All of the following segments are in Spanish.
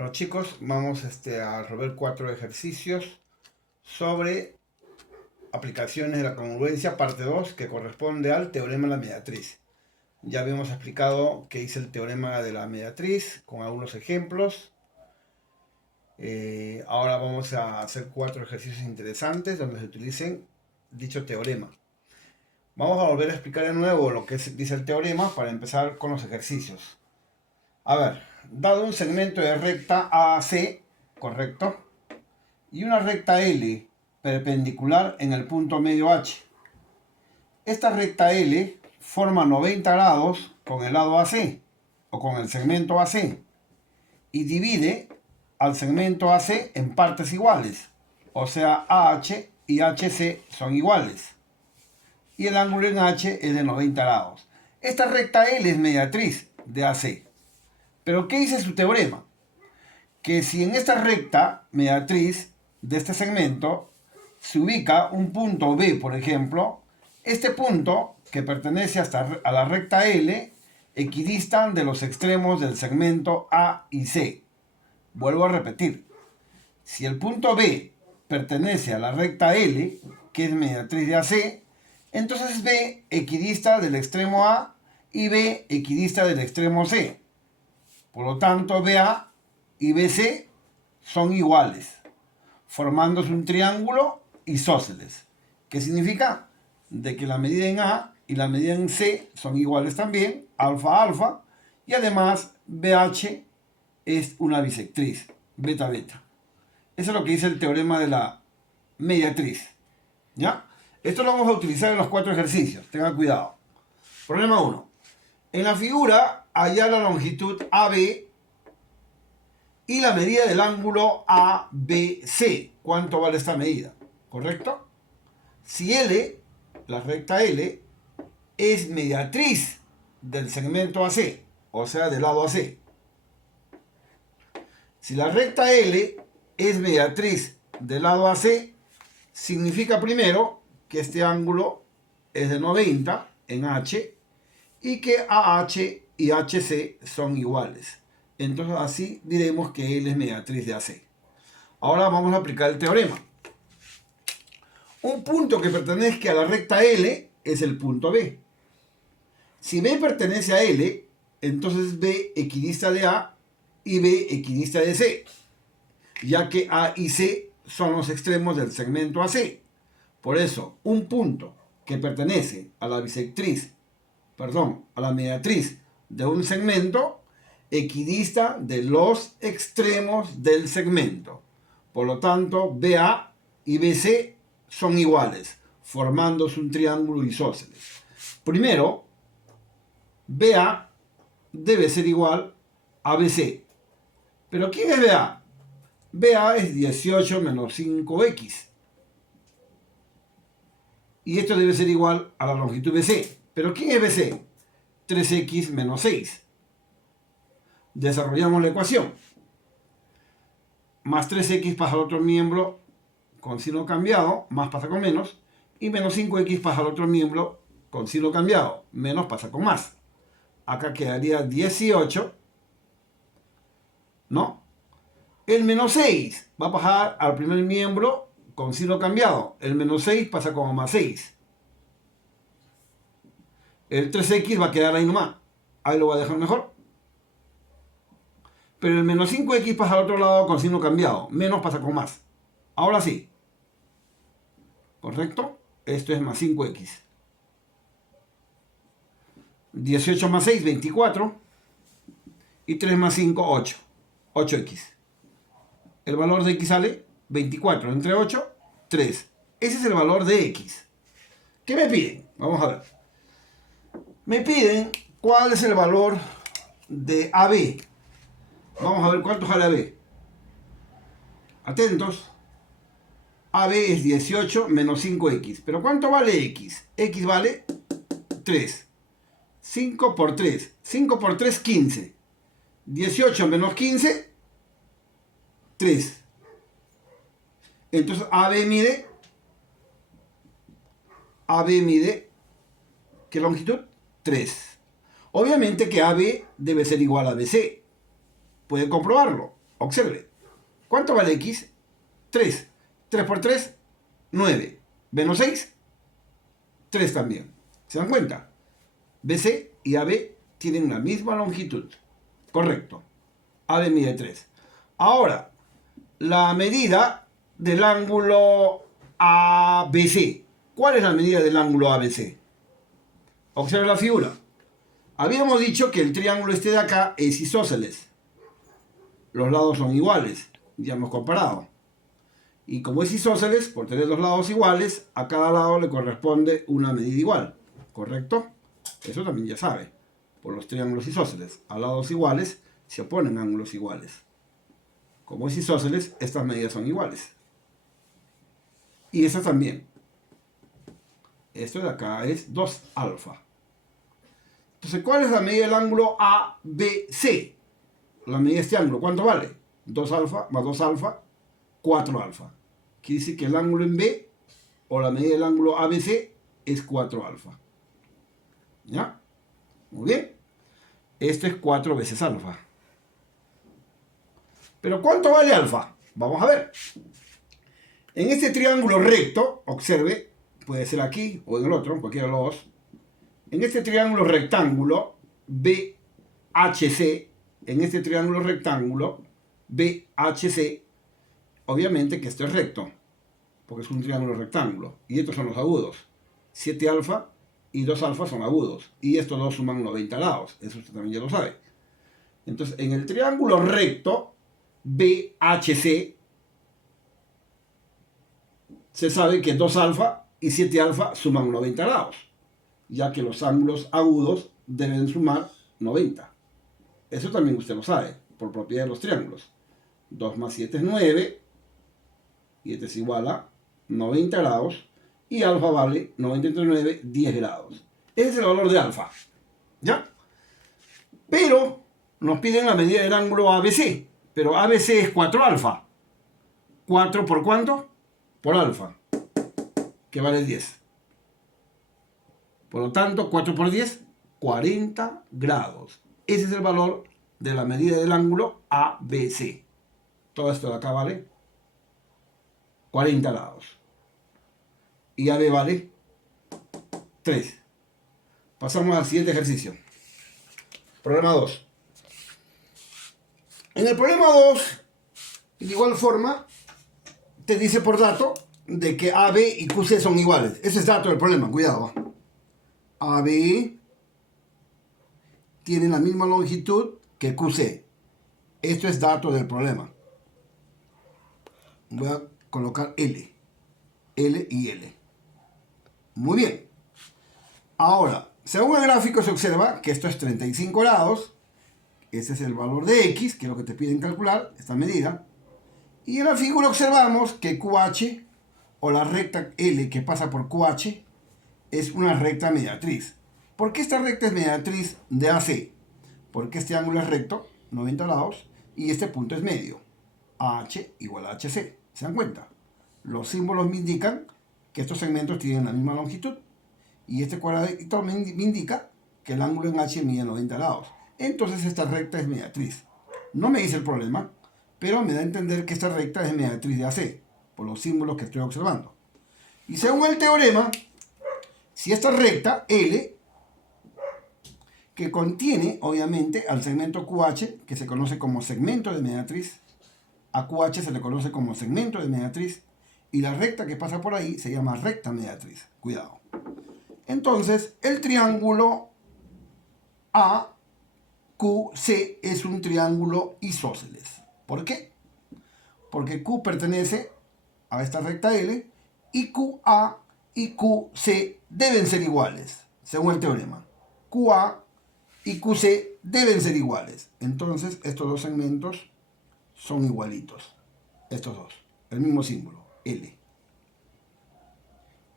Bueno chicos, vamos a resolver 4 ejercicios sobre aplicaciones de la congruencia, parte 2, que corresponde al teorema de la mediatriz. Ya habíamos explicado qué es el teorema de la mediatriz con algunos ejemplos. Ahora vamos a hacer 4 ejercicios interesantes donde se utilicen dicho teorema. Vamos a volver a explicar de nuevo lo que dice el teorema para empezar con los ejercicios. A ver, dado un segmento de recta AAC, correcto, y una recta L perpendicular en el punto medio H. Esta recta L forma 90 grados con el lado AC o con el segmento AC y divide al segmento AC en partes iguales, o sea AH y HC son iguales y el ángulo en H es de 90 grados. Esta recta L es mediatriz de AC. Pero ¿qué dice su teorema? Que si en esta recta mediatriz de este segmento se ubica un punto B, por ejemplo, este punto, que pertenece a la recta L, equidistan de los extremos del segmento A y C. Vuelvo a repetir. Si el punto B pertenece a la recta L, que es mediatriz de AC, entonces B equidista del extremo A y B equidista del extremo C. Por lo tanto, BA y BC son iguales, formándose un triángulo isósceles. ¿Qué significa? De que la medida en A y la medida en C son iguales también, alfa, alfa, y además BH es una bisectriz, beta, beta. Eso es lo que dice el teorema de la mediatriz. ¿Ya? Esto lo vamos a utilizar en los 4 ejercicios, tengan cuidado. Problema 1. En la figura, hallar la longitud AB y la medida del ángulo ABC. ¿Cuánto vale esta medida? ¿Correcto? Si L, la recta L, es mediatriz del segmento AC, o sea, del lado AC. Si la recta L es mediatriz del lado AC, significa primero que este ángulo es de 90 en H y que AH y HC son iguales. Entonces así diremos que L es mediatriz de AC. Ahora vamos a aplicar el teorema. Un punto que pertenezca a la recta L es el punto B. Si B pertenece a L, entonces B equidista de A y B equidista de C, ya que A y C son los extremos del segmento AC. Por eso, un punto que pertenece a la bisectriz, a la mediatriz de un segmento, equidista de los extremos del segmento. Por lo tanto, BA y BC son iguales, formándose un triángulo isósceles. Primero, BA debe ser igual a BC. ¿Pero quién es BA? BA es 18 menos 5x. Y esto debe ser igual a la longitud BC. ¿Pero quién es BC? 3x menos 6. Desarrollamos la ecuación. Más 3x pasa al otro miembro con signo cambiado, más pasa con menos, y menos 5x pasa al otro miembro con signo cambiado, menos pasa con más. Acá quedaría 18, ¿no? El menos 6 va a pasar al primer miembro con signo cambiado. El menos 6 pasa con más 6. El 3x va a quedar ahí nomás. Ahí lo voy a dejar mejor. Pero el menos 5x pasa al otro lado con signo cambiado. Menos pasa con más. Ahora sí. ¿Correcto? Esto es más 5x. 18 más 6, 24. Y 3 más 5, 8. 8x. El valor de x sale 24. Entre 8, 3. Ese es el valor de x. ¿Qué me piden? Vamos a ver. Me piden cuál es el valor de AB. Vamos a ver cuánto sale AB. Atentos. AB es 18 menos 5x. ¿Pero cuánto vale x? X vale 3. 5 por 3. 5 por 3, 15. 18 menos 15, 3. Entonces AB mide, ¿qué longitud? 3. Obviamente que AB debe ser igual a BC. Pueden comprobarlo. Observe. ¿Cuánto vale X? 3. 3 por 3, 9. Menos 6, 3 también. ¿Se dan cuenta? BC y AB tienen la misma longitud. Correcto. AB mide 3. Ahora, la medida del ángulo ABC. ¿Cuál es la medida del ángulo ABC? Observa la figura. Habíamos dicho que el triángulo este de acá es isósceles. Los lados son iguales. Ya hemos comparado. Y como es isósceles, por tener los lados iguales, a cada lado le corresponde una medida igual. ¿Correcto? Eso también ya sabe. Por los triángulos isósceles, a lados iguales se oponen ángulos iguales. Como es isósceles, estas medidas son iguales. Y estas también. Esto de acá es 2 alfa. Entonces, ¿cuál es la medida del ángulo ABC? La medida de este ángulo, ¿cuánto vale? 2 alfa más 2 alfa, 4 alfa. Quiere decir que el ángulo en B, o la medida del ángulo ABC, es 4 alfa. ¿Ya? Muy bien. Esto es 4 veces alfa. ¿Pero cuánto vale alfa? Vamos a ver. En este triángulo recto, observe, puede ser aquí o en el otro, cualquiera de los dos. En este triángulo rectángulo, BHC, en este triángulo rectángulo, BHC, obviamente que esto es recto, porque es un triángulo rectángulo. Y estos son los agudos. 7 alfa y 2 alfa son agudos. Y estos dos suman 90 grados. Eso usted también ya lo sabe. Entonces, en el triángulo recto, BHC, se sabe que 2 alfa y 7 alfa suman 90 grados, ya que los ángulos agudos deben sumar 90. Eso también usted lo sabe, por propiedad de los triángulos. 2 más 7 es 9, y este es igual a 90 grados, y alfa vale 90 entre 9, 10 grados. Ese es el valor de alfa. ¿Ya? Pero nos piden la medida del ángulo ABC, pero ABC es 4 alfa. ¿4 por cuánto? Por alfa, que vale 10. Por lo tanto, 4 por 10, 40 grados. Ese es el valor de la medida del ángulo ABC. Todo esto de acá vale 40 grados. Y AB vale 3. Pasamos al siguiente ejercicio. Problema 2. En el problema 2, de igual forma, te dice por dato de que AB y QC son iguales. Ese es dato del problema, cuidado. AB tiene la misma longitud que QC. Esto es dato del problema. Voy a colocar L. L y L. Muy bien. Ahora, según el gráfico se observa que esto es 35 grados. Ese es el valor de X, que es lo que te piden calcular, esta medida. Y en la figura observamos que QH, o la recta L que pasa por QH, es una recta mediatriz. ¿Por qué esta recta es mediatriz de AC? Porque este ángulo es recto, 90 grados, y este punto es medio. AH igual a HC. ¿Se dan cuenta? Los símbolos me indican que estos segmentos tienen la misma longitud. Y este cuadradito me indica que el ángulo en H mide 90 grados. Entonces esta recta es mediatriz. No me dice el problema, pero me da a entender que esta recta es mediatriz de AC, por los símbolos que estoy observando. Y según el teorema, si esta recta, L, que contiene, obviamente, al segmento QH, que se conoce como segmento de mediatriz, a QH se le conoce como segmento de mediatriz, y la recta que pasa por ahí se llama recta mediatriz. Cuidado. Entonces, el triángulo AQC es un triángulo isósceles. ¿Por qué? Porque Q pertenece a esta recta L y QA y QC deben ser iguales, según el teorema. QA y QC deben ser iguales. Entonces, estos dos segmentos son igualitos. Estos dos. El mismo símbolo, L.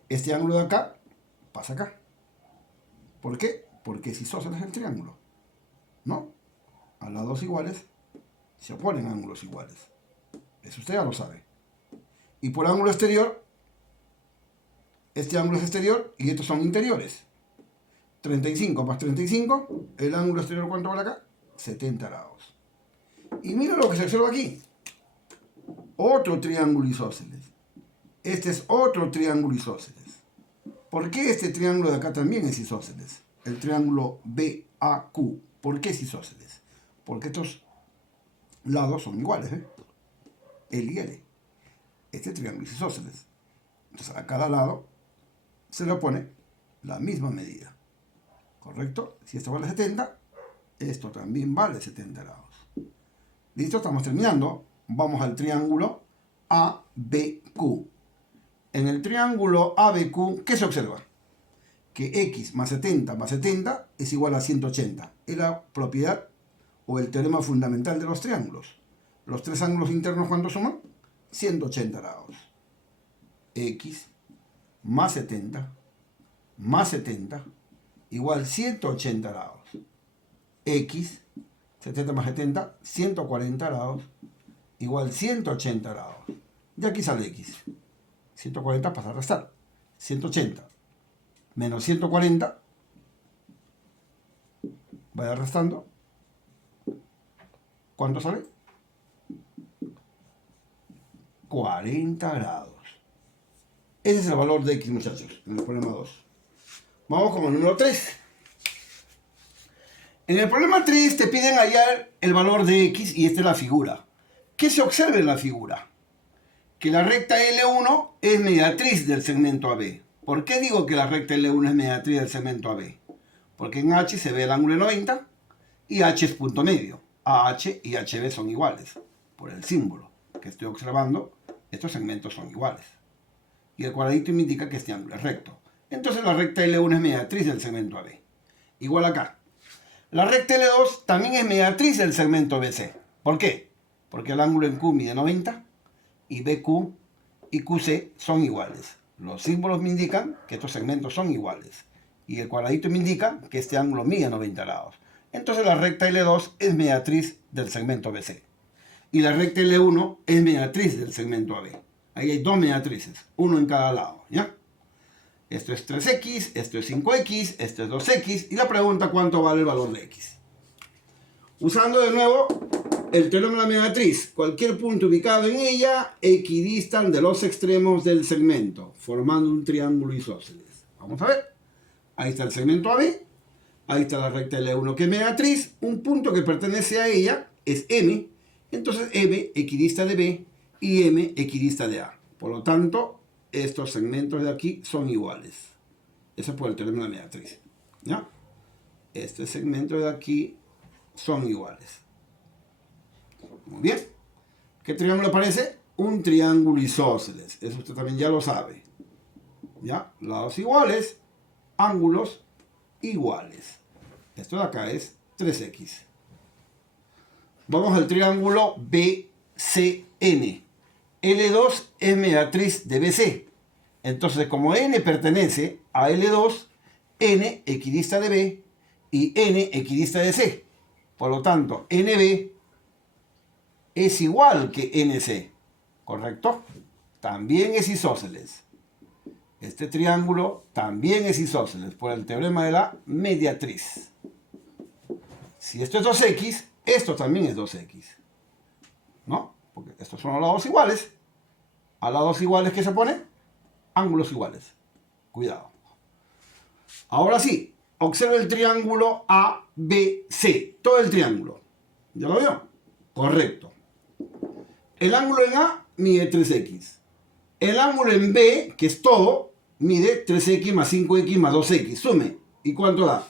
Este ángulo de acá pasa acá. ¿Por qué? Porque es isósceles el triángulo. ¿No? A lados iguales se oponen ángulos iguales. Eso usted ya lo sabe. Y por ángulo exterior, este ángulo es exterior y estos son interiores. 35 más 35, el ángulo exterior, ¿cuánto vale acá? 70 grados. Y mira lo que se observa aquí. Otro triángulo isósceles. Este es otro triángulo isósceles. ¿Por qué este triángulo de acá también es isósceles? El triángulo BAQ. ¿Por qué es isósceles? Porque estos lados son iguales, ¿eh? L y L. Este triángulo es isósceles. Entonces a cada lado se le pone la misma medida. ¿Correcto? Si esto vale 70, esto también vale 70 grados. ¿Listo? Estamos terminando. Vamos al triángulo ABQ. En el triángulo ABQ, ¿qué se observa? Que x más 70 es igual a 180. Es la propiedad o el teorema fundamental de los triángulos. Los tres ángulos internos, ¿cuánto suman? 180 grados. X más 70 igual 180 grados. X, 70 más 70, 140 grados, igual 180 grados. De aquí sale X. 140 pasa a restar. 180 menos 140, vaya restando. ¿Cuánto sale? 40 grados. Ese es el valor de X, muchachos, en el problema 2. Vamos con el número 3. En el problema 3 te piden hallar el valor de X y esta es la figura. ¿Qué se observa en la figura? Que la recta L1 es mediatriz del segmento AB. ¿Por qué digo que la recta L1 es mediatriz del segmento AB? Porque en H se ve el ángulo de 90 y H es punto medio. AH y HB son iguales. Por el símbolo que estoy observando, estos segmentos son iguales. Y el cuadradito me indica que este ángulo es recto. Entonces la recta L1 es mediatriz del segmento AB. Igual acá. La recta L2 también es mediatriz del segmento BC. ¿Por qué? Porque el ángulo en Q mide 90 y BQ y QC son iguales. Los símbolos me indican que estos segmentos son iguales. Y el cuadradito me indica que este ángulo mide 90 grados. Entonces la recta L2 es mediatriz del segmento BC. Y la recta L1 es mediatriz del segmento AB. Ahí hay dos mediatrices, uno en cada lado, ¿ya? Esto es 3x, esto es 5x, esto es 2x. Y la pregunta, ¿cuánto vale el valor de x? Usando de nuevo el teorema de la mediatriz, cualquier punto ubicado en ella equidistan de los extremos del segmento, formando un triángulo isósceles. Vamos a ver. Ahí está el segmento AB. Ahí está la recta L1 que es mediatriz. Un punto que pertenece a ella es M. Entonces M equidista de B y M equidista de A. Por lo tanto, estos segmentos de aquí son iguales. Eso es por el teorema de la mediatriz. ¿Ya? Este segmento de aquí son iguales. Muy bien. ¿Qué triángulo aparece? Un triángulo isósceles. Eso usted también ya lo sabe. ¿Ya? Lados iguales, ángulos iguales. Esto de acá es 3x. Vamos al triángulo BCN. L2 es mediatriz de BC. Entonces, como N pertenece a L2, N equidista de B y N equidista de C. Por lo tanto, NB es igual que NC. ¿Correcto? También es isósceles. Este triángulo también es isósceles por el teorema de la mediatriz. Si esto es 2x, esto también es 2x. ¿No? Porque estos son los lados iguales. A lados iguales, ¿qué se pone? Ángulos iguales. Cuidado. Ahora sí, observa el triángulo ABC. Todo el triángulo. ¿Ya lo vio? Correcto. El ángulo en A mide 3x. El ángulo en B, que es todo, mide 3x más 5x más 2x. Sume. ¿Y cuánto da?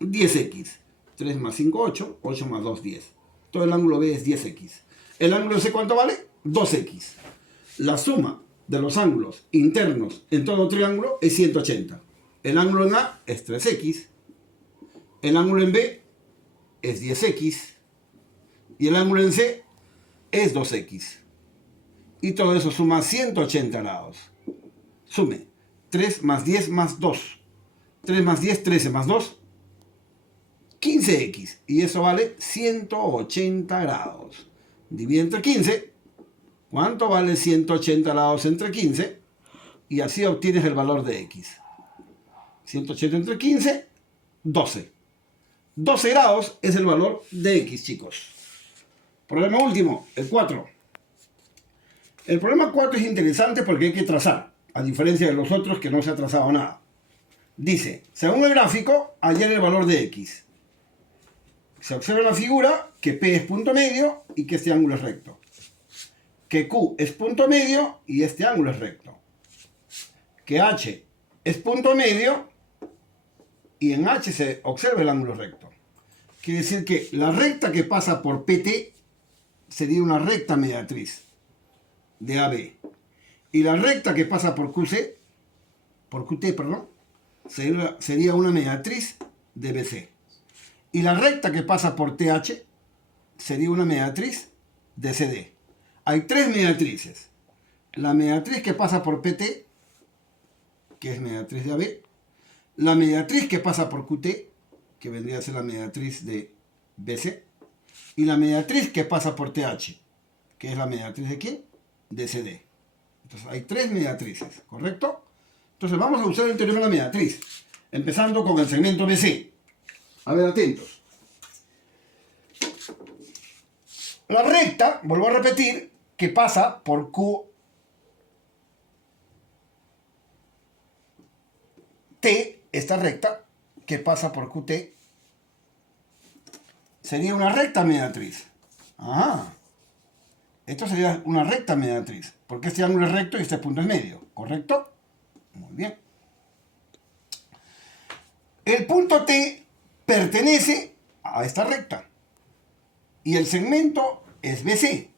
10x. 3 más 5, 8. 8 más 2, 10. Todo el ángulo B es 10x. ¿El ángulo C cuánto vale? 2x. La suma de los ángulos internos en todo triángulo es 180. El ángulo en A es 3x. El ángulo en B es 10x. Y el ángulo en C es 2x. Y todo eso suma 180 grados. Sume. 3 más 10 más 2. 3 más 10, 13 más 2. 15x. Y eso vale 180 grados. Divide entre 15. ¿Cuánto vale 180 grados entre 15? Y así obtienes el valor de x. 180 entre 15, 12. 12 grados es el valor de x, chicos. Problema último, el 4. El problema 4 es interesante porque hay que trazar, a diferencia de los otros que no se ha trazado nada. Dice, según el gráfico, hallar el valor de x. Se observa en la figura que P es punto medio y que este ángulo es recto. Que Q es punto medio y este ángulo es recto. Que H es punto medio y en H se observa el ángulo recto. Quiere decir que la recta que pasa por PT sería una recta mediatriz de AB. Y la recta que pasa por QT, sería una mediatriz de BC. Y la recta que pasa por TH sería una mediatriz de CD. Hay tres mediatrices. La mediatriz que pasa por PT, que es mediatriz de AB. La mediatriz que pasa por QT, que vendría a ser la mediatriz de BC. Y la mediatriz que pasa por TH, que es la mediatriz de ¿quién? De CD. Entonces hay tres mediatrices, ¿correcto? Entonces vamos a usar el teorema de la mediatriz, empezando con el segmento BC. A ver, atentos. La recta, vuelvo a repetir, que pasa por QT, esta recta que pasa por QT, sería una recta mediatriz. Ajá. Esto sería una recta mediatriz, porque este ángulo es recto y este punto es medio, ¿correcto? Muy bien. El punto T pertenece a esta recta y el segmento es BC.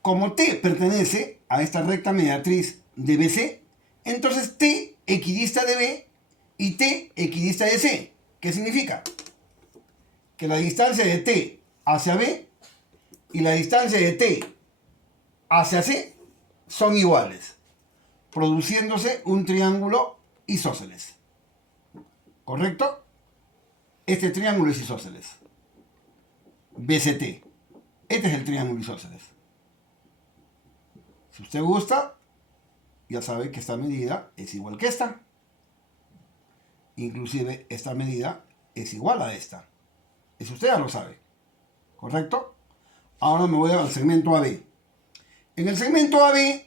Como T pertenece a esta recta mediatriz de BC, entonces T equidista de B y T equidista de C. ¿Qué significa? Que la distancia de T hacia B y la distancia de T hacia C son iguales, produciéndose un triángulo isósceles. ¿Correcto? Este triángulo es isósceles. BCT. Este es el triángulo isósceles. Si usted gusta, ya sabe que esta medida es igual que esta. Inclusive esta medida es igual a esta. Eso usted ya lo sabe. ¿Correcto? Ahora me voy al segmento AB. En el segmento AB,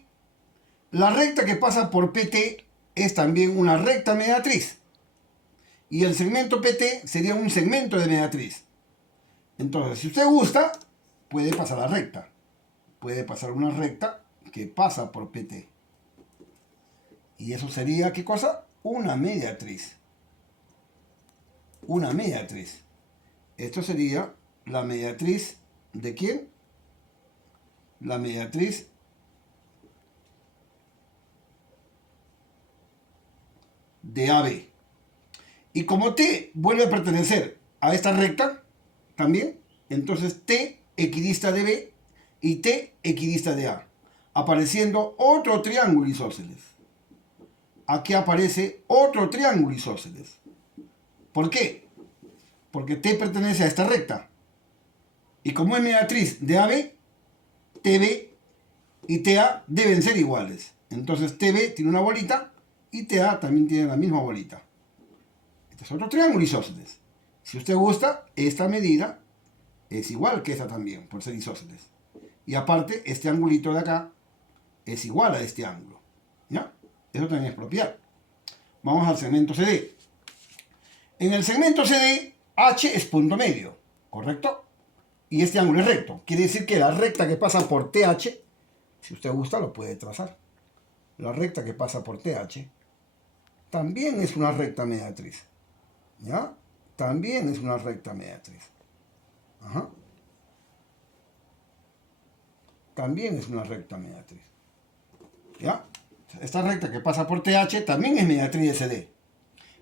la recta que pasa por PT es también una recta mediatriz. Y el segmento PT sería un segmento de mediatriz. Entonces, si usted gusta, puede pasar la recta. Puede pasar una recta que pasa por PT. Y eso sería, ¿qué cosa? Una mediatriz. Una mediatriz. Esto sería la mediatriz ¿de quién? La mediatriz de AB. Y como T vuelve a pertenecer a esta recta, también, entonces T equidista de B y T equidista de A, apareciendo otro triángulo isósceles. Aquí aparece otro triángulo isósceles. ¿Por qué? Porque T pertenece a esta recta. Y como es mediatriz de AB, TB y TA deben ser iguales. Entonces TB tiene una bolita y TA también tiene la misma bolita. Este es otro triángulo isósceles. Si usted gusta, esta medida es igual que esta también, por ser isósceles. Y aparte, este angulito de acá es igual a este ángulo. ¿Ya? Eso también es propiedad. Vamos al segmento CD. En el segmento CD, H es punto medio, ¿correcto? Y este ángulo es recto. Quiere decir que la recta que pasa por TH, si usted gusta lo puede trazar. La recta que pasa por TH también es una recta mediatriz. ¿Ya? También es una recta mediatriz. Ajá. También es una recta mediatriz. ¿Ya? Esta recta que pasa por TH también es mediatriz de CD.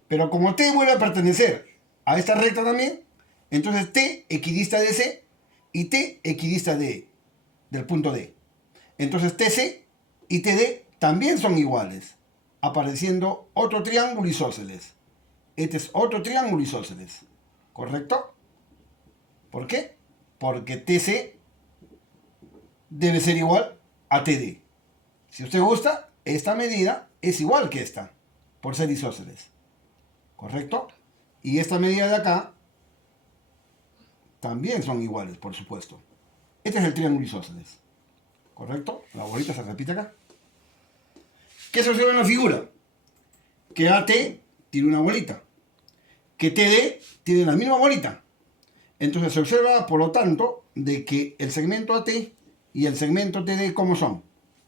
Pero como T vuelve a pertenecer a esta recta también, entonces T equidista de C y T equidista de E, del punto D. Entonces TC y TD también son iguales, apareciendo otro triángulo isósceles. Este es otro triángulo isósceles, ¿correcto? ¿Por qué? Porque TC debe ser igual a TD. Si usted gusta, esta medida es igual que esta, por ser isósceles, ¿correcto? Y esta medida de acá también son iguales, por supuesto. Este es el triángulo isósceles. ¿Correcto? La bolita se repite acá. ¿Qué se observa en la figura? Que AT tiene una bolita. Que TD tiene la misma bolita. Entonces se observa, por lo tanto, de que el segmento AT y el segmento TD, ¿cómo son?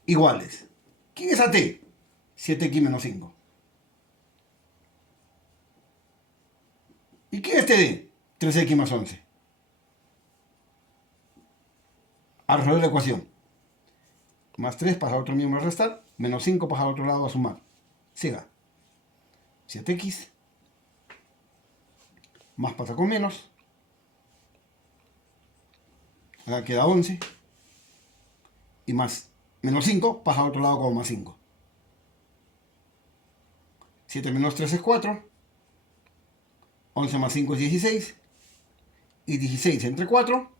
Iguales. ¿Quién es AT? 7x menos 5. ¿Y quién es TD? 3x más 11. A resolver la ecuación. Más 3 pasa a otro miembro a restar. Menos 5 pasa al otro lado a sumar. Siga. 7x. Más pasa con menos. Acá queda 11. Y más menos 5 pasa al otro lado como más 5. 7 menos 3 es 4. 11 más 5 es 16. Y 16 entre 4.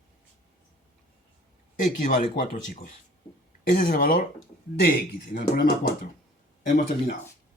X vale 4, chicos. Ese es el valor de X en el problema 4. Hemos terminado.